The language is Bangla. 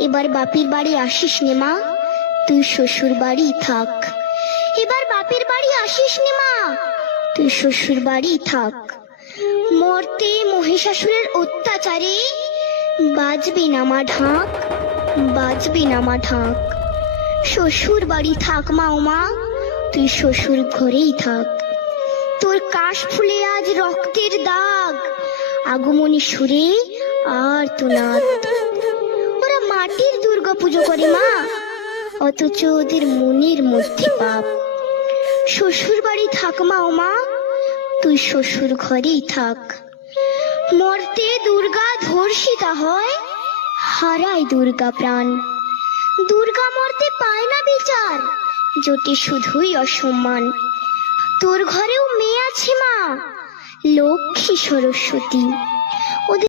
এবার বাপের বাড়ি আসিস নে মা, তুই শ্বশুর বাড়ি থাক। এবার বাপের বাড়ি আসিস নে মা, তুই শ্বশুর বাড়ি থাক। মর্তে মহিষাসুরের অত্যাচারে বাজবে না মা ঢাক, বাজবে না মা ঢাক। শ্বশুর বাড়ি থাক মা ও মা, তুই শ্বশুর ঘরেই থাক। তোর কাশ ফুলে আজ রক্তের দাগ, আগমনী সুরে আর তো নাদ। ওরা মাটির দুর্গা পুজো করে মা, অথচ ওদের মনের মধ্যে পাপ। শ্বশুর বাড়ি থাক মা ও মা, তুই শ্বশুর ঘরেই থাক। মর্তে দুর্গা ধর্ষিতা হয়, হারায় দুর্গা প্রাণ। দুর্গা মর্তে পায় না বিচার, জোটে শুধুই অসম্মান। তোর ঘরেও মেয়ে আছে মা, লক্ষ্মী সরস্বতী।